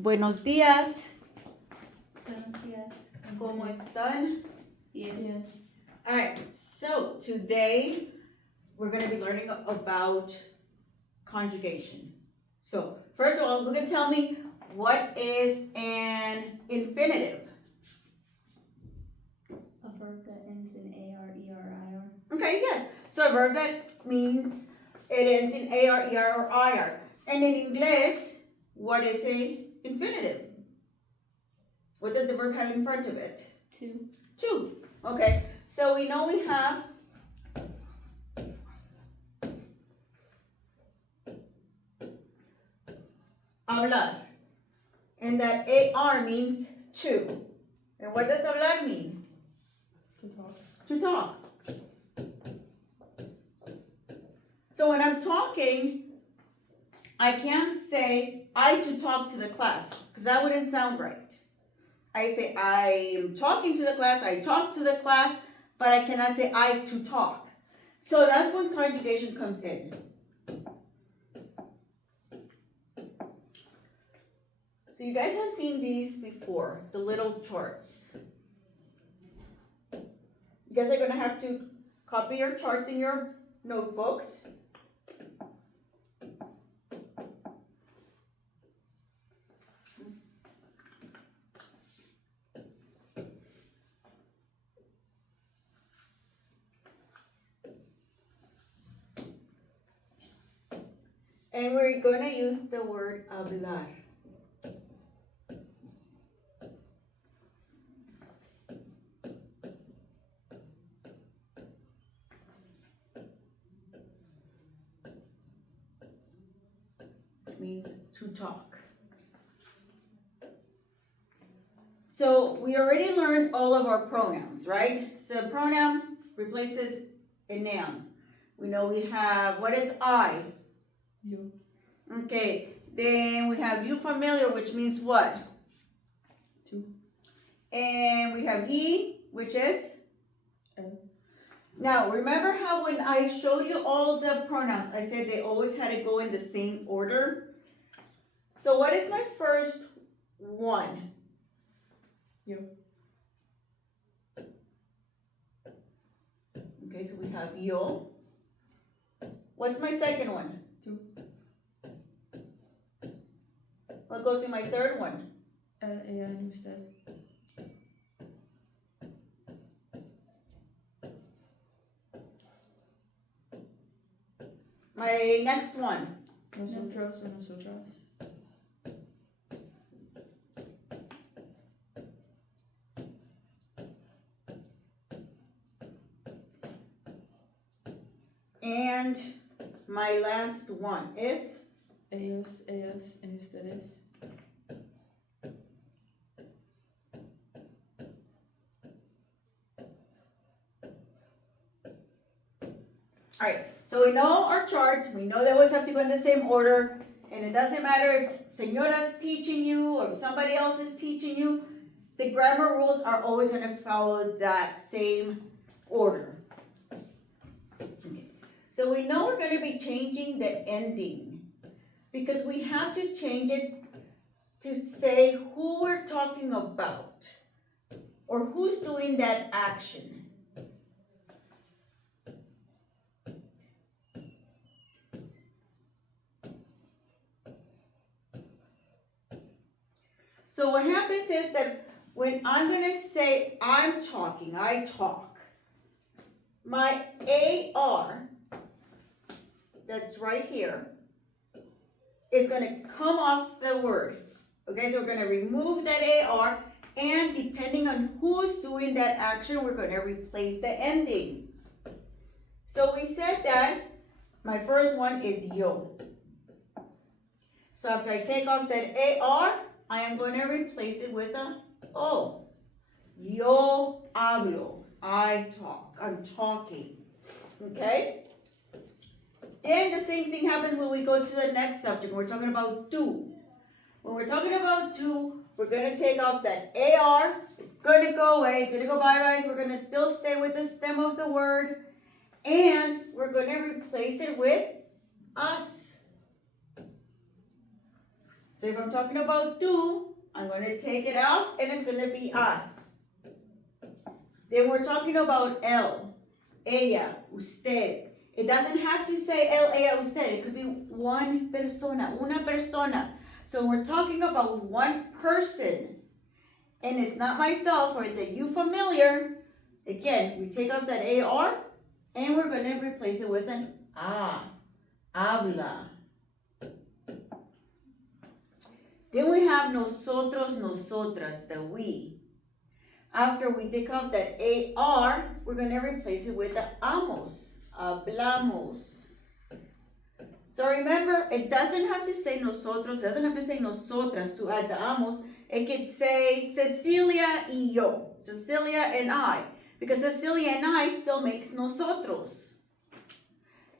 Buenos días. Buenos días. ¿Cómo están? Bien. All right, so today we're going to be learning about conjugation. So, first of all, who can tell me what is an infinitive? A verb that ends in AR, ER, IR. Okay, yes. So, a verb that means it ends in AR, ER, or IR. And in English, what is a infinitive? What does the verb have in front of it? To. Okay, so we know we have hablar, and that AR means to. And what does hablar mean? To talk. To talk. So when I'm talking, I can't say I to talk to the class, because that wouldn't sound right. I say I am talking to the class, I talk to the class, but I cannot say I to talk. So that's when conjugation comes in. So you guys have seen these before, the little charts. You guys are going to have to copy your charts in your notebooks. And we're going to use the word hablar. It means to talk. So we already learned all of our pronouns, right? So a pronoun replaces a noun. We know we have, what is I? You. Okay, then we have you familiar, which means what? To. And we have ye, which is? El. Now, remember how when I showed you all the pronouns, I said they always had to go in the same order? So what is my first one? You. Okay, so we have yo. What's my second one? To. What goes in my third one? LAN usted. My next one? Nosotros o nosotras. And my last one is? Ellos, ellas, and ustedes. All right, so we know our charts, we know they always have to go in the same order, and it doesn't matter if Señora's teaching you or if somebody else is teaching you, the grammar rules are always going to follow that same order. Okay. So we know we're going to be changing the ending because we have to change it to say who we're talking about or who's doing that action. So what happens is that when I'm going to say I'm talking, I talk, my AR, that's right here, is going to come off the word. Okay, so we're going to remove that AR, and depending on who's doing that action, we're going to replace the ending. So we said that my first one is yo. So after I take off that AR, I am going to replace it with a O. Yo hablo. I talk. I'm talking. Okay? Then the same thing happens when we go to the next subject. We're talking about do. When we're talking about do, we're going to take off that AR. It's going to go away. It's going to go bye-bye. So we're going to still stay with the stem of the word. And we're going to replace it with us. So if I'm talking about tú, I'm gonna take it off and it's gonna be us. Then we're talking about él, ella, usted. It doesn't have to say él, ella, usted. It could be one persona, una persona. So we're talking about one person. And it's not myself or the you familiar. Again, we take off that AR and we're gonna replace it with an a, habla. Then we have nosotros, nosotras, the we. After we take off that AR, we're gonna replace it with the amos, hablamos. So remember, it doesn't have to say nosotros, it doesn't have to say nosotras to add the amos. It could say Cecilia y yo, Cecilia and I, because Cecilia and I still makes nosotros.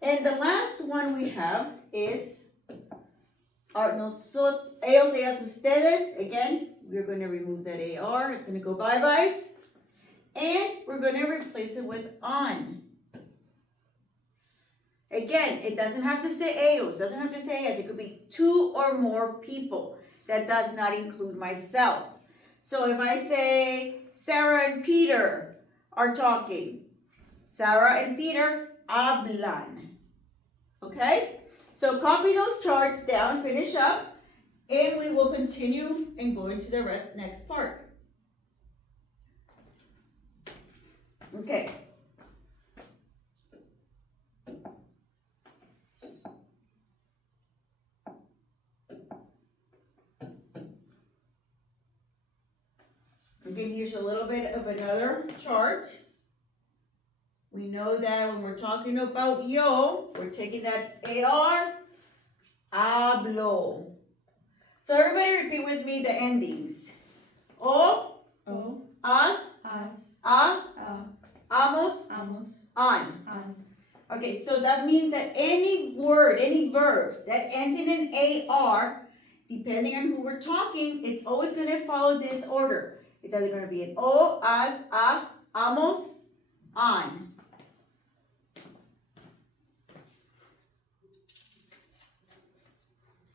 And the last one we have is our ellos, ellas, ustedes. Again, we're going to remove that AR, it's going to go bye-byes. And we're going to replace it with on. Again, it doesn't have to say ellos, doesn't have to say yes, it could be two or more people. That does not include myself. So if I say Sarah and Peter are talking, Sarah and Peter hablan. Okay? So copy those charts down, finish up, and we will continue and go into the next part. Okay. Again, here's a little bit of another chart. We know that when we're talking about yo, we're taking that AR, hablo. So everybody repeat with me the endings. O, O, as, as, a, amos, amos, an. an. Okay, so that means that any word, any verb that ends in an AR, depending on who we're talking, it's always going to follow this order. It's either going to be an o, as, a, amos, an.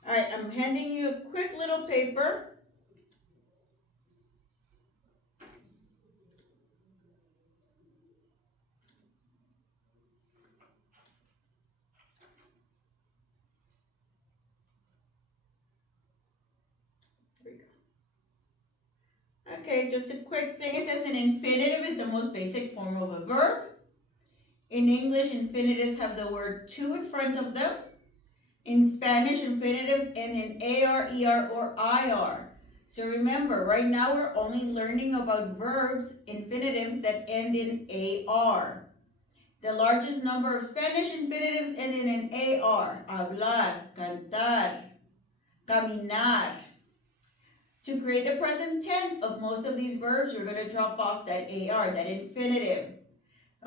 All right, I'm handing you a quick little paper. There we go. Okay, just a quick thing. It says an infinitive is the most basic form of a verb. In English, infinitives have the word to in front of them. In Spanish, infinitives end in AR, ER, or IR. So remember, right now we're only learning about verbs, infinitives that end in AR. The largest number of Spanish infinitives end in an AR. Hablar, cantar, caminar. To create the present tense of most of these verbs, we're going to drop off that AR, that infinitive.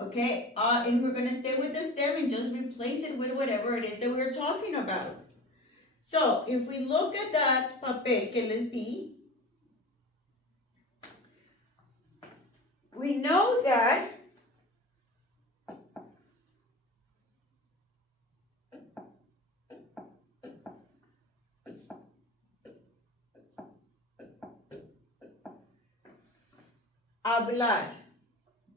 Okay, and we're going to stay with the stem and just replace it with whatever it is that we're talking about. So, if we look at that papel que les di, we know that hablar,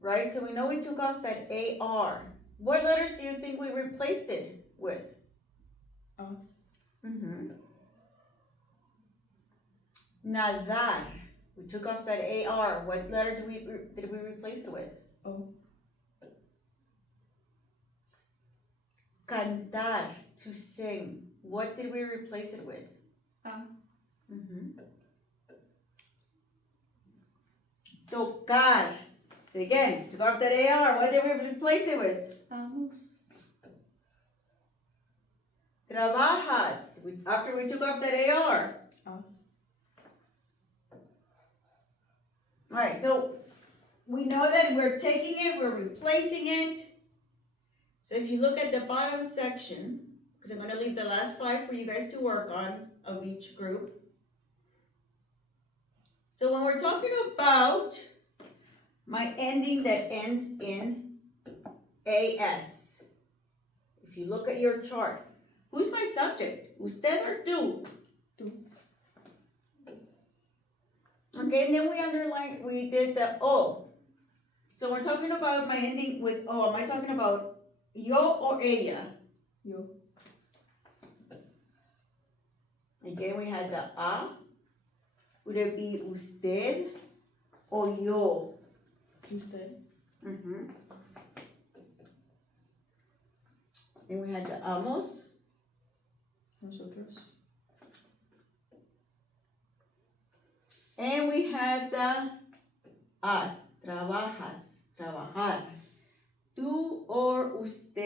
right? So we know we took off that AR. What letters do you think we replaced it with? Us. Nadar. We took off that AR. What letter did we replace it with? O. Cantar, to sing. What did we replace it with? Tocar. Again, took off that AR. What did we replace it with? Amos. Trabajas. After we took off that AR. Us. Alright, so we know that we're taking it, we're replacing it. So if you look at the bottom section, because I'm going to leave the last 5 for you guys to work on of each group. So when we're talking about my ending that ends in AS, if you look at your chart, who's my subject? Usted or tú? Tú. Okay, and then we did the O. So we're talking about my ending with O. Am I talking about yo or ella? Yo. Again, we had the A. Would it be usted or yo? Usted. Mm-hmm. And we had the amos. Nosotros. And we had the as, trabajas, trabajar. Tú or usted.